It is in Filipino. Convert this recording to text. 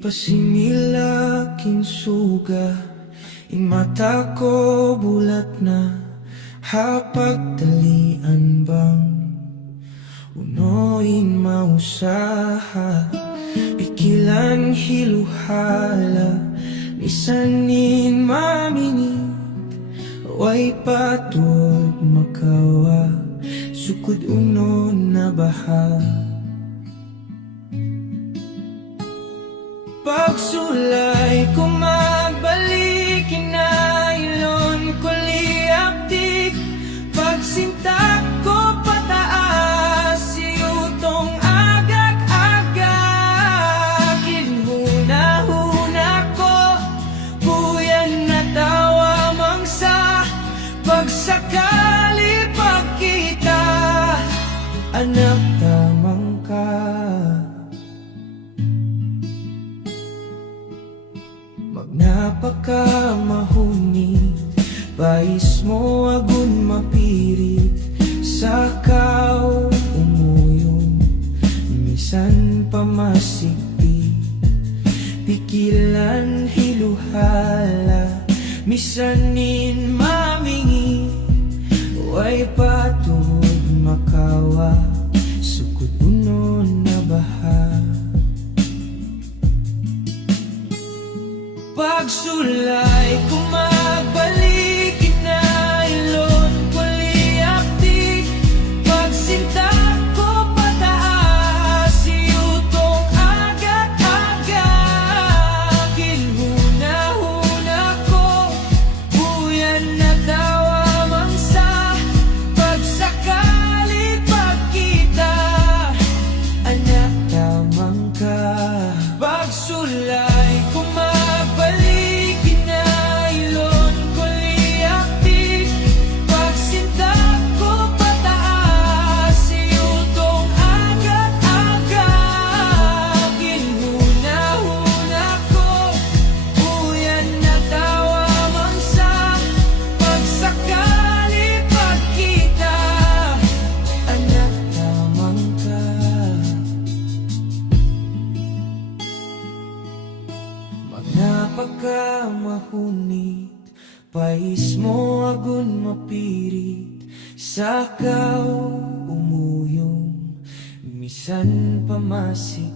Ipasimila kinsuga, mata ko bulat na, hapagtalian bang unoin mausaha, pikilan hiluhala, misanin mamingit, way patod makawa, sukod unon na baha. Pagsulay ko magbalik, kinailon ko liaptik, pagsintak ko pataas, siyutong agak-agak, kinhuna-huna ko, buyan na tawa mangsa, pagsakali pagkita, anak tamang ka. Magnapaka mahuni, bais mo agun mapirit, sakaw umuyong, misan pamasikpi, pikilan hiluhala, misanin mamingit, way patod makawa, sukod unon na baha. Pagsulay ko magbalik, kinailon ko liaptik, pagsintak ko pataas, siyutong agak-agak, kinhuna-huna ko, buyan na tawa mangsa, pagsakali pagkita, anak tamang ka. Pagsulay ko magbalik, kinailon ko liaptik, pagsintak ko pataas, siyutong agak-agak, kinhuna-huna ko, buyan na tawa mangsa, pagsakali pagkita, anak tamang ka. Magnapaka mahunit, pais mo agun mapirit, sakaw umuyong, misan pamasik